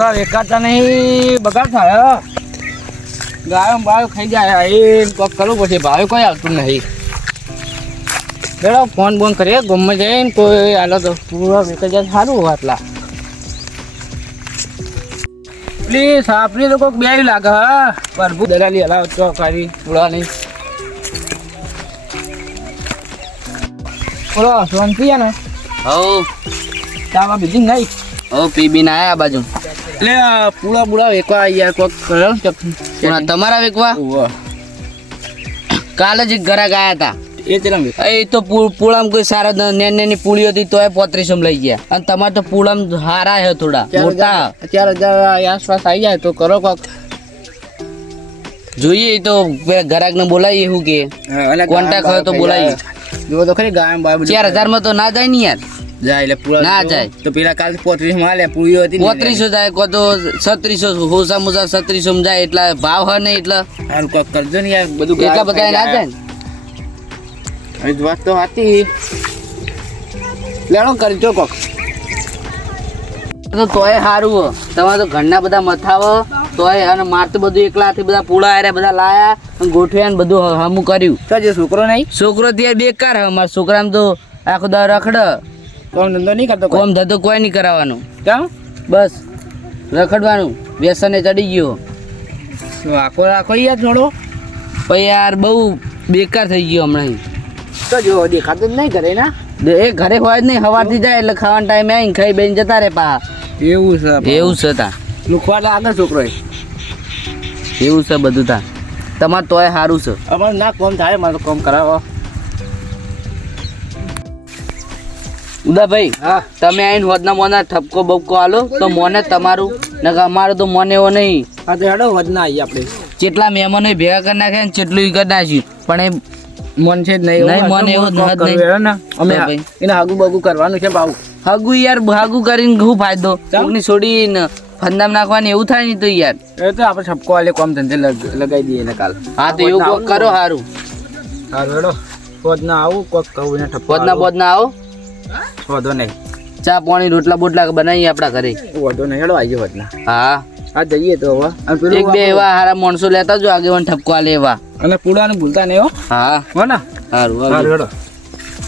પૂરા વેકાતા નહીં, બગાડ થાય. ગાયો બાયો ખાઈ જાય એ કોક કરવું પડશે. ભાવે કોઈ આવતું નહીં. બેડો ફોન બોન કરીએ ગમે જાય ને કોઈ હાલો તો પૂરા વેકાઈ જાય સારું આટલા. પ્લીઝ આપણી તો કોઈક બે લાગે. હા પ્રભુ દલાલી હલાવ તો કરી પૂરા નહીં. બોલો શાંતિ ને? હવ ચાવા બીજી નહીં. પીબી ના આયા બાજુ. એટલે પૂરા પૂરા વેકવા યાર કોક કરો તમારા વેકવા કાલે જ ઘરાક આયા હતા. એ તેના વેક એ તો પૂળામ કોઈ સારા નેની પૂળી હતી તોય 35 લઈ ગયા. અને તમારે તો પૂળામ હારા હે થોડા મોટા. 4000 આસપાસ આવી જાય તો કરો કોક. જોઈએ તો ઘરાક ને બોલાવીએ શું કે કોન્ટેક્ટ હોય તો બોલાવીએ. જો તો ખરી ગામ બાય 4000 માં તો ના જાય ને યાર. જાય એટલે પૂરા ના જાય તો પેલા કાલ 35 માં લે પૂરી હતી 35 જાય કો તો 3600 હોસા મુસા 3600 માં જાય. એટલા ભાવ હોય ને એટલે હાલ કોક કરજો ને યાર. બધું એટલા બધા ના જાય ને. એ વાત તો હતી. લેણો કરજો કોક તો તોય સારું હો. તમારે તો ઘરના બધા મથાવ તોય અને માર તો બધું એકલા હાથે બધા પૂળા આર્યા બધા લાયા અને ગોઠવ્યા ને બધું હમું કર્યું. તો જે છોકરો નહીં છોકરો ત્યાં બેકાર હે. અમારા છોકરામાં તો આખો દા રખડ. કોમ ધંધો નહીં કરતો કોમ ધંધો કોઈ નહીં કરાવવાનું. કેમ બસ રખડવાનું. વ્યસને ચડી ગયો આખો રાખો યાર થોડો. પછી યાર બહુ બેકાર થઈ ગયો હમણાં. તો જો દેખાતો જ નહીં કરે ના. એ ઘરે હોય જ નહીં. સવારથી જાય એટલે ખાવાના ટાઈમે આવીને ખાઈ બેન જતા રે પા. એવું છે એવું છે તા. લુખવા આગળ છોકરો એવું છે બધું તા. તમારે તોય સારું છે. અમારે ના કોમ થાય મારે કોમ કરાવો. ઉદાભાઈ હા તમે આવીને હોદના મોના ઠપકો બપકો આલો તો મોને તમારું ને અમારું તો મોને એવો નહીં. હા તો હેડો વધના આવીએ આપણે. જેટલા મહેમાનો ભેગા કરી નાખ્યા ને જેટલું કરી નાખ્યું પણ એ મન છે જ નહીં. નહીં મન એવું જ નહીં. અમે ભાઈ એને હાગુ બાગુ કરવાનું છે ભાવ. હાગુ યાર હાગુ કરીને શું ફાયદો? કોકની છોડીને ફંદામ નાખવાની એવું થાય નહીં તો યાર. એ તો આપણે છપકો વાલે કોમ ધંધે લગાવી દઈએ ને કાલ. હા તો એવું કોક કરો સારું. સારું હેડો વધના આવું કોક કહું એને ઠપકો. બોધના બોધના આવો. વધો નહીં. ચા પાણી રોટલા બોટલા બનાવીએ આપણા ઘરે. વધો નહીં હેડો આવી વધના. હા હા જઈએ તો હવે. એક બે એવા હારા માણસો લેતા જો આગેવાન ઠપકો આલે એવા. અને પૂડાને ભૂલતા નહીં હો. હા હો ને સારું સારું હેડો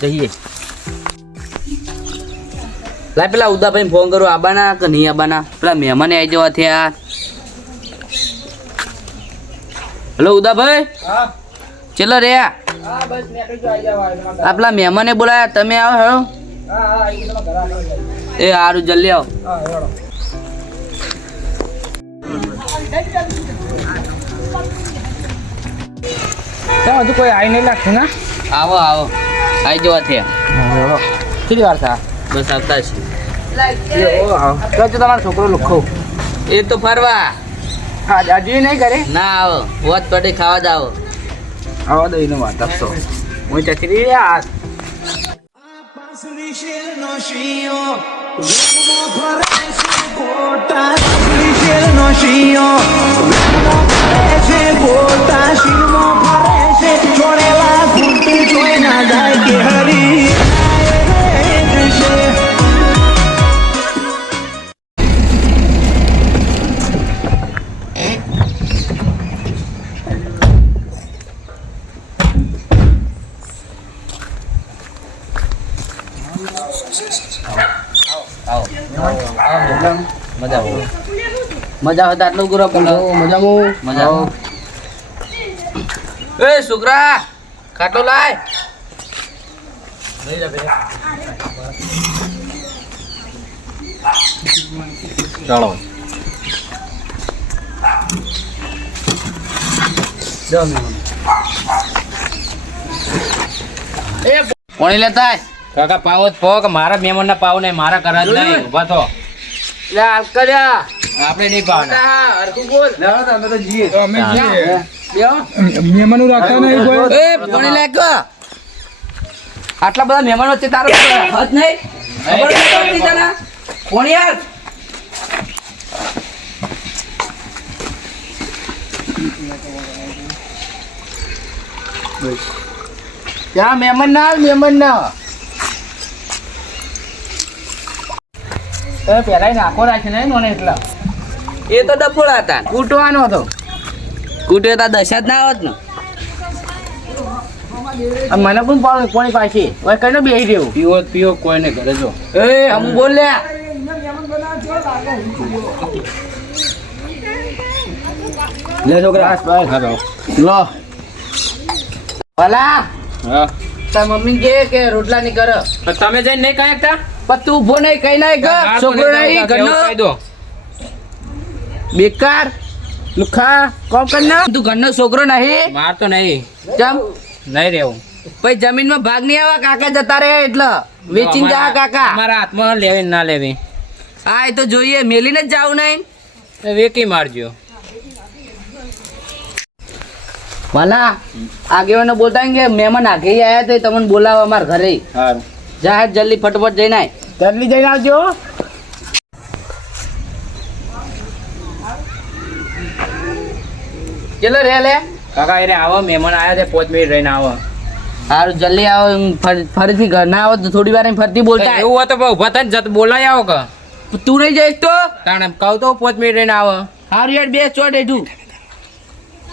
જઈએ. લાય પેલા ઉદાભાઈ ફોન કરું આબાના કે નહીં આબાના. પેલા મહેમાને આવી જવા થયા. હેલો ઉદાભાઈ હા ચલો રહ્યા. હા બસ નીકળી જો આવી જાવ. આ પેલા મહેમાને બોલાયા તમે આવો હેડો. હા હા આવી ગયો ઘર આગળ. એ સારું જલ્દી આવો. હા હેડો. તો હજુ કોઈ આવી નહીં લાગતું ના. આવો આવો આવી જવા થયા. કેટલી વાર થયા? બસ આવતા છે. તો તમારો છોકરો લુખો. એ તો ફરવા હા હજુ નહીં કરે. ના આવો હોત પડી ખાવા જ આવો. આવા દઈ નો વાત આપશો. હું ચચરી યાર. મજા હતા આટલું ગુરો મજામાં મજા. એ છોકરા ખાટલો લાય. ચાલો પાણી લેતા આય. કાકા પાવ જ ફો કે મારા મહેમાન ના પાવ નહીં મારા કરા જ નહીં. ઉભા થો. લે હાલ કર્યા. આપણે નહીં પાવાના. હરખું બોલ. અમે તો જઈએ. અમે બેહો. મહેમાનો રાખતા નહીં કોઈ. એ પાણી લે કે આટલા બધા મહેમાનો છે તારો હદ નહીં. ખબર નથી પડતી તને. પાણી યાર. ત્યાં મહેમાન ના આવે મહેમાન ના આવે. પેલા નાખો રાખે ને મને એટલા એ તો ડફોળા હતા. કૂટવાનો હતો. કૂટ્યો તા દશા જ ના આવત ને. આ મને પણ પાડો કોની પાસે હવે કઈને બેહી રહ્યું પીવો કોઈને ઘરે જો એ હમ બોલ લે. લે છોકરા લો ભલા હા તાર મમ્મી કે રોટલા ની કર. તમે જઈને નહીં કાંઈ એકતા પણ તું ઉભો નહીં કઈ ના કર. છોકરો નહીં ઘરનો બેકાર લુખા કોમ કરના તું ઘરનો છોકરો નહીં. માર તો નહીં ચમ નહીં રહેવું પછી જમીનમાં ભાગ નહીં આવા કાકા જતા રહે એટલે વેચીને જા કાકા. મારા હાથમાં લેવી ના લેવી હા એ તો જોઈએ મેલીને જ જાવ નહીં. વેકી મારજો ભલા આગેવાનો બોલતા કે મહેમાન આગે આયા તો તમને બોલાવો અમારા ઘરે. સારું જા જલ્દી ફટફટ જઈને આય. જલ્દી જઈને આવજો ચલો રે લે કાકા એને આવો મહેમાન આવ્યા છે 5 મિનિટ રહીને આવો સારું જલ્દી આવો. ફરીથી ઘર ના આવો તો થોડી વાર ફરતી બોલતા આય. એવું હોય તો ઉભા થઈને જત બોલાઈ આવો કે તું નહીં જઈશ તો કારણ કહું તો 5 મિનિટ રહીને આવો સારું યાર બે ચોટ હેઠું.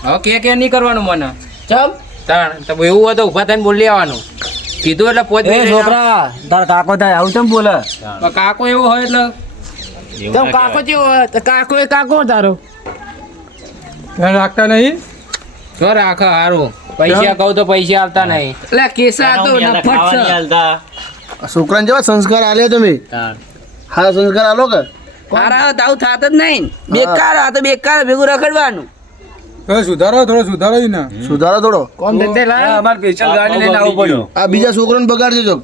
હવે કે નહીં કરવાનું મને ચમ તાણ તો એવું હોય તો ઉભા થઈને બોલી આવવાનું કીધું એટલે 5 મિનિટ છોકરા તારા કાકો થાય આવું ચમ બોલે કાકો એવું હોય એટલે તમ કાકો જેવો હોય તો કાકો એ કાકો તારો રાખતા નહીં જો રાખો હારું પૈસા કહું તો પૈસા આવતા નહીં એટલે કેસા તો નફટ છે. છોકરાને જેવા સંસ્કાર આલ્યા તમે હા સંસ્કાર આલો કે મારા તાવ થાત જ નહીં. બેકાર આ તો બેકાર ભેગું રખડવાનું. થોડો સુધારો ઈ ના સુધારો થોડો કોમ ધંધે લાય અમાર સ્પેશિયલ ગાડી લઈને આવવું પડ્યું આ બીજા છોકરાને બગાડ દેજો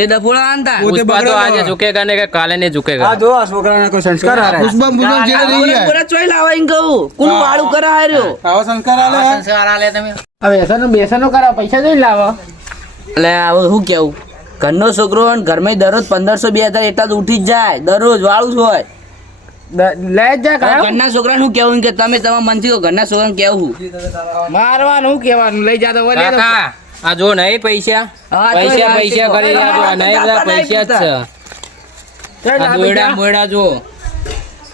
એ ડફોળા આનતા પુષ્પા તો આજે ઝુકેગા ને કે કાલે નહીં ઝુકેગા આ જો આ છોકરાને કોઈ સંસ્કાર હારે પુષ્પમ પુષ્પમ જેને રહી જાય પૂરા ચોઈ લાવા એમ કહું કુનું વાળું કરા હાર્યો. આવા સંસ્કાર આલે હવે બેસનો કરાવો પૈસા જોઈ લાવો એટલે હવે શું કેવું ઘરનો છોકરો હોય ને ઘરમાં દરરોજ 1500 2000 એટલા તો ઉઠી જ જાય દરરોજ વાળું જ હોય. લઈ જ જા હવે ઘરના છોકરાને શું કેવું કે તમે તમારા મનથી કહો ઘરના છોકરાને કેવું મારવાનું શું કહેવાનું લઈ જા તો વળે તો. કાકા આ જો નહીં પૈસા હા, પૈસા તો પૈસા તો કરી લેજો આ નહીં બધા પૈસા જ છે આ દોયડા બોયડા જો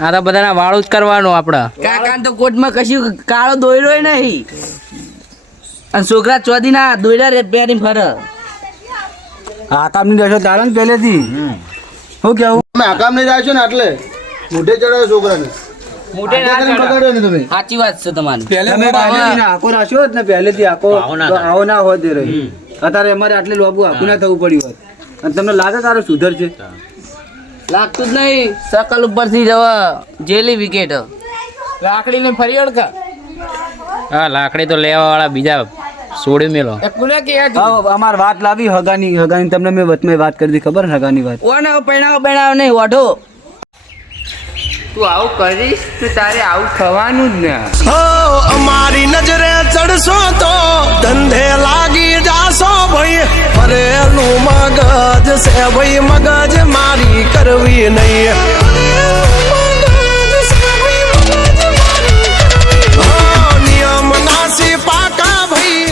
આ તો બધાના વાળું જ કરવાનું આપડા કાકા તો કોટમાં કશું કાળો દોયડો નહીં અને છોકરા ચોધી ના દોયડા રેત પહેરીને ફરે. આ કામની દેશો તારણ પહેલેથી શું કેવું તમે આ કામ નહીં રાખ્યો ને એટલે મોઢે ચડાવ્યો છોકરાને મોઢે ના ચડાવો. બગાડ્યો ને તમે સાચી વાત છે તમારી. તમે પહેલેથી આખો રાખ્યો હોત ને પહેલેથી આખો તો આવો ના હોત એ રહી અત્યારે અમારે આટલી લોબુ આખું ના થવું પડ્યું હોત અને તમને લાગે તારો સુધર છે લાગતું જ નહીં સકલ ઉપરથી જવા જેલી વિકેટ. લાકડી ને ફરી અડકા હા લાકડી તો લેવા વાળા બીજા છોડી મેલો એકુલે કે હા અમાર વાત લાવી હગાની તમને મેં વચમાં વાત કરી દી ખબર ને હગાની વાત ઓને પહેણાવ નહીં ઓઢો. તું આવું કરીશ તો તારે આવું થવાનું જ ને હો અમારી નજરે ચડશો તો ધંધે લાગી જાશો ભાઈ ફરેલું મગજ છે ભાઈ મગજ મારી કરવી નહીં નિયમ નાસી પાકા ભાઈ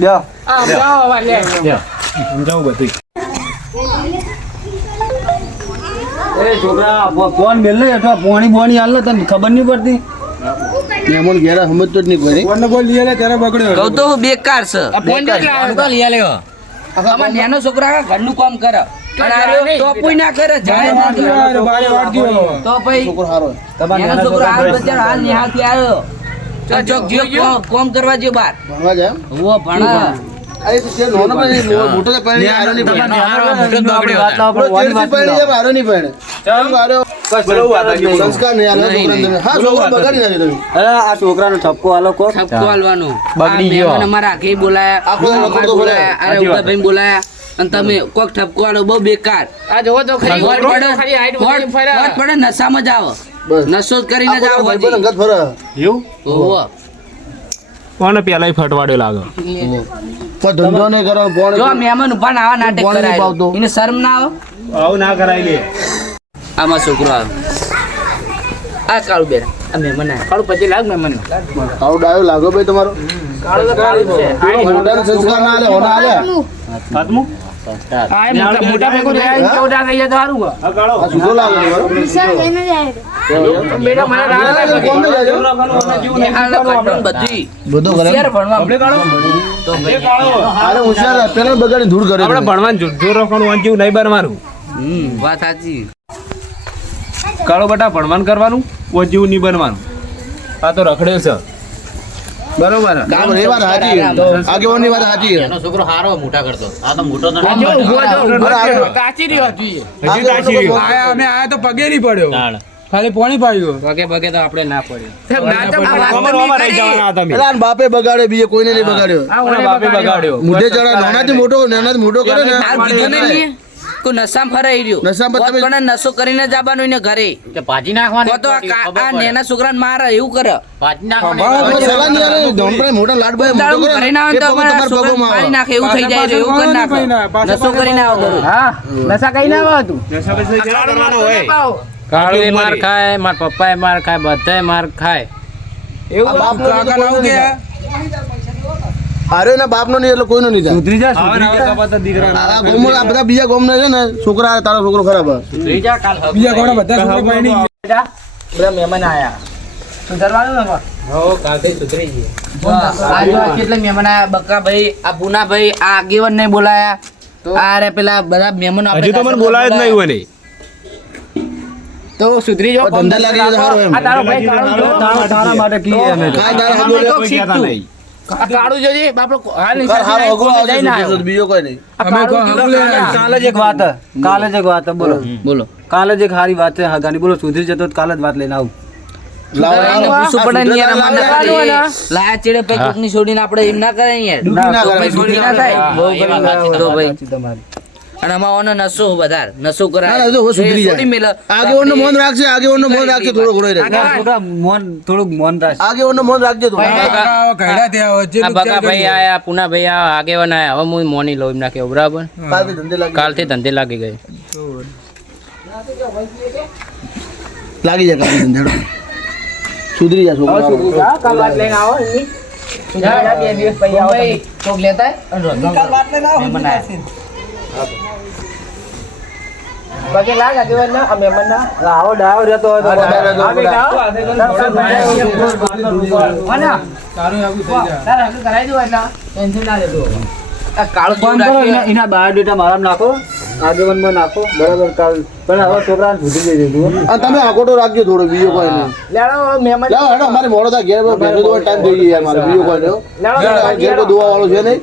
લ્યો આ જાઓ વાલે એ છોકરા ફોન મેલ ને અથવા પોણી બોણી હાલ ને તને ખબર નહીં પડતી મહેમાન ઘેરા સમજતો જ નહીં કોઈ કોને બોલ લીએ લે ત્યારે બગડ્યો કહું તો બેકાર છે. ફોન જ લાવ્યો તો લઈ લેવો અમાર નાનો છોકરા ઘરનું કામ કરે અને આ રહ્યો ટોપુય ના કરે જાય ના કરે. બારે વાડ્યો તો ભાઈ છોકરો સારો નાનો છોકરો હાલ બચારો હાલ નિહાળથી આવ્યો ચોક જ્યો કોમ કરવા જ્યો બાર ભણવા જાય વો ભણા અરે તો છે નાનો પણ મોટો તો પહેલી આરો નહીં પડે વાત લાવો પણ વાની વાત પહેલી આરો નહીં પડે આરો સંસ્કાર નહીં આલો છોકરાને હા છોકરો બગાડી નાખ્યો તમે અરે આ છોકરાનો ઠપકો આલો કો ઠપકો હાલવાનો. બગડી ગયો. આ મહેમાન અમારા આખે બોલાયા આખો દાડો અમારે નકરતો બોલાયા અરે ઉદાભાઈ બોલાયા અને તમે કોક ઠપકો હાલો બહુ બેકાર. આ જોવો તો ખરી હોટ પડે ખરી હાઈટ હોટ બધી ફરે હોટ પડે નશામાં જ આવો બસ નશો જ કરીને જ આવો ભાઈ અંગત ફરે ઓહો કોને પેલા ફટવાડ્યો લાગે પણ ધંધો નહીં કરો ફોન જો આ મહેમાન ઉભા ને આવા નાટક કોણ નહીં કરાય પાવતો? એને શરમ ના આવે. આવું ના કરાય લે આમાં છોકરો આવે આ કાળું બેન આ મહેમાન આવ્યા. કાળું પછી લાગ ને મને આવો ડાયો લાગો ભાઈ તમારો કાળું તો કાળું છે પેલો મોટાનો સંસ્કાર ના આલે હોના આલે હાથમું આ મોટા ભેગો રહ્યા કેવો ડા થઈ જાય તો સારું હોય. આ સુધો લાગે છે, બરોબર? બેટા મને રાહ લાગે. કોમે જાજો? બધી બધો કરે. શેર ભણવા તો અરે હોશિયાર પેલા બગાડી ધૂળ કરે આપણે ભણવાનું જોર રાખવાનું વાંચ્યું નહીં બનવાનું. વાત સાચી. કાળો બટા ભણવાનું કરવાનું વાંચ્યું નહીં બનવાનું. આ તો રખડેલ છે. બરોબર. બરાબર, એ વાત સાચી છે. આગેવાનની વાત સાચી છે. એનો છોકરો હારો મોટા કરતો આ તો મોટો તો આ જો ઊભો જો, ઊભો બરાબર. રહ્યો. કાચી રહ્યો જોઈએ. હજી કાચી રહ્યો. અમે આયા તો પગે નહીં પડ્યો ખાલી પાણી પાડ્યું પગે પગે તો આપણે ના પડ્યું. કોમરમાં રહી જવાના તમે. એટલે આને બાપે બગાડે બીજે કોઈને નહીં બગાડ્યો. કોના બાપે બગાડ્યો. મુઢે ચડા નાનાથી મોટો કરે ને આ કીધું નહીં કોઈ નશામાં ફરાઈ રહ્યો. નશામાં તમે- પણ નશો કરીને જ આવવાનું એને ઘરે. કે ભાજી નાખવાની તો આ નેના છોકરાને મારે એવું કરે. ભાજી તમે નાખવાની સલાહ નહીં આલે, ધોનભાઈ મોટા લાડભાઈ મોટો તારું કરે ઘરે ને, ના આવે એ તો પગ અમારા તમારા છોકરાને પગોમાં મારી આવે. નાખે એવું થઈ જાય એવું કરી નાખે. નશો કરીને આવો ઘરે. હા નશા કઈ ના આવે તું. કરવાનો હોય. કાળુએ માર ખાય માર પપ્પાએ માર ખાય બધાએ માર ખાય. આ બાપનો નહીં તો કોઈનો નહીં થાય. અરે એના બાપનો નહીં એટલે કોઈનો નહીં થાય. સુધરી જા દીકરા. આ ગામમાં આ બધા બીજા ગામના છે ને છોકરા તારો છોકરો ખરાબ હે. ત્રીજા કાલ હક. બીજા ઘણા બધા છોકરા પાણી બેટા બધા મહેમાન આયા સુધારવાનું ને પણ. હો કાલથી સુધરી ગઈ. આ જો કેટલા મહેમાન આયા બકાભાઈ આ પૂનાભાઈ આ આગેવાન ને બોલાયા આ રે પેલા બધા મહેમાનો હજી તો મને બોલાય જ નહીં હોય ને. તો સુધરી જાઓ. ધંધા લાગી જાય તો સારું એમ. આ તારો ભાઈ કાળું જો. તારા માટે કી એમ કાંઈ તારા હગો લે. કોઈ કહેતા નહીં. આ કાળું જોજે બાપડો હાલ કાલ હારો હગો આવશે, જઈને આવ્યો. બીજો કોઈ નહીં. આ કાળું કીધું કાળા. કાલે જ એક વાત બોલો બોલો કાલે જ એક સારી વાત છે હગાની બોલો સુધરી જતો તો કાલે જ વાત લઈને આવું લાવો, લાવો. પૂછવું પડે ને યાર, અમારે ના લાવો, કરે. લાવો. લાયા ચેડે પછી કોકની છોડીને આપણે એમ ના કરે યાર. ડૂબી ના કરાય. કોઈ છોડી ના થાય. બહુ એ વાત સાચી તો ભાઈ સાચી તમારી અને આમાં નશો વધારે નશો કરાય ના, ના, જો સુધરી જાય. છોડી મેલે. આગેવાનનું મન રાખશે, આગેવાનનું મન રાખશે થોડો ઘણો રહે. થોડુંક મન રાખ આગેવાનનું મન રાખજે થોડું. કઈડા ત્યાં વચ્ચે આ બકાભાઈ આયા પૂનાભાઈ આયા આગેવાન આયા હવે હું મોની લઉં એમના કેવું બરાબર. કાલથી ધંધે લાગી કાલથી ધંધે લાગી ગઈ. લાગી જાય કાલથી ધંધે. સુધરી જાય છોકરો. હા, કાલ વાત લઈને આવો એમની. સુધરી જા, 2 દિવસ પછી આવો ભાઈ તમે. ચોક લેતા આય અને રોજ મહેમાન આયા. પગે લાગ આગેવાનના, આ મહેમાનના. આવો ડાયો રહેતો હોય તો હા, ડાયો રહેતો હોય. તારું આવું થઈ જાય તારે હજુ કરાવી દો એટલે ટેન્શન ના લેતું હવે. આ કાળું ફોન જેવું કરો રાખીને એના બાયોડેટા મારા નાખો આગેવાનમાં નાખો બરાબર કાલ પણ હવે છોકરાને સુધરી જઈ દીધું અને તમે આકોટો રાખજો થોડો, બીજો કોઈ નહીં. લેડો મહેમાન. લાવો હેડો, અમારે મોડો થાય ઘેર ભેગો દોવા ટાઈમ થઈ ગયો યાર મારે, બીજો કોઈ નહીં. ઘેર કોઈ દોવા વાળો છે નહીં.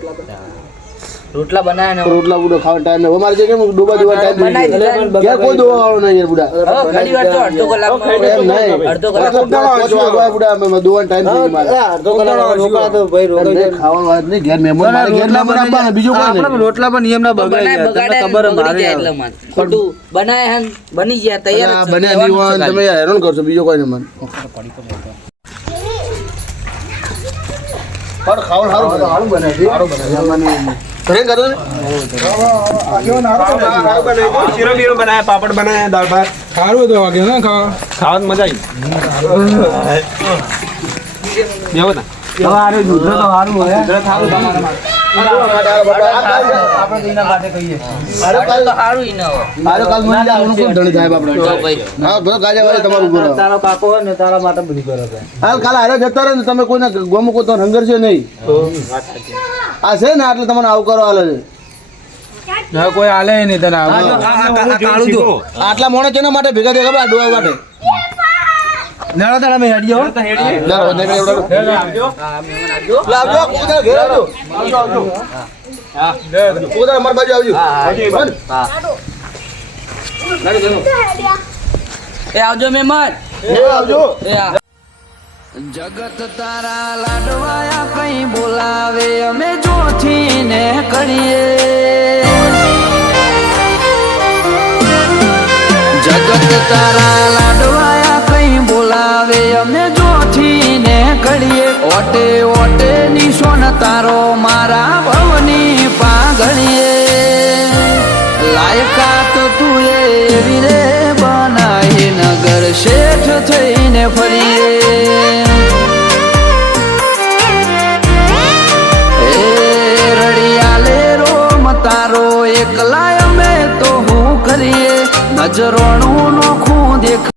રોટલા બનાવ્યા ને રોટલા બુડો ખાવાનો ટાઈમ નહીં. અમારે છે કે ડૂબા દેવા ટાઈમ થઈ બનાવી ગયો. દીધા. ઘેર કોઈ દોવા વાળો નહીં યાર બુડા. હવે ઘણી વાર તો અડધો કલાકમાં એમ નહીં. અડધો કલાક મતલબ પહોંચવા આવ્યા બુડા, અમે દોવાનો ટાઈમ થઈ ગયો મારે. અડધો કલાક રોકા તો ભાઈ રોકાઈ નહીં, જાય. ખાવાનું વાત નહીં, ઘેર મહેમાન મારે ઘેર ના બનાવવાના, બીજું કોઈ આપણે નહીં. રોટલા પણ નિયમ ના બગડાય બનાય યાર. તમને બગાડે ખબર હે બગડી જાય એટલે મારે મારે. ખોટું બનાય હન બની ગયા તૈયાર આ જ છે. બન્યા લેવાનું દીવાન છે તમે યાર હેરાન કરશો, બીજો કોઈ નહીં મને. પણ ખાવાનું સારું બને. સારું બને. ઘરે કરો ને? શીરો બીરો બનાયા, પાપડ બનાયા, દાળ ભાત. સારું હતું વાગે ને ખાવાની મજા આવી. બેહો તા. હવે આરે દૂધ તો સારું હોય આપણે એના માટે કહીએ. અરે કાલ તો સારું ઈ ન હોય. અરે કાલ મને આવવાનું કોણ ધણી થાય આપણે. તો ભાઈ હા બધો કાજે વાળે તમારું ઉપર આવો. તારો કાકો હોય ને તારા માટે બધી કરે છે હાલ કાલે હારે જતા રહે ને તમે કોઈના ગમો કોઈ તો હંગર છે નહીં. આ છે ને એટલે તમને આવું કરો હાલે છે. કોઈ આલે નહીં તને કાળું જો. આટલા મોણે કેના માટે ભેગા થયા ખબર? આ ડોવા માટે. નાળા તાળા મેં હેડી જાઓ ચાલો, વધારે એવડાવો. લાવજો, કુદર ઘેર આવજો. કુદર અમારી બાજુ આવજો. બંધ. એ આવજો મહેમાન એ આવજો. એ આ જગત તારા લાડવાયા કઈ બોલાવે અમે જોથી ને કરીએ જગત તારા લાડવાયા કઈ બોલાવે અમે જોથી ને કરીએ ઓટે ઓટે નિશોન તારો મારા ભવની પાઘડીએ લાયકાત તું એવી રે બનાવી નગર શેઠ થઈને ફરીએ એ રડિયાલે રોમ તારો એક રોણું નો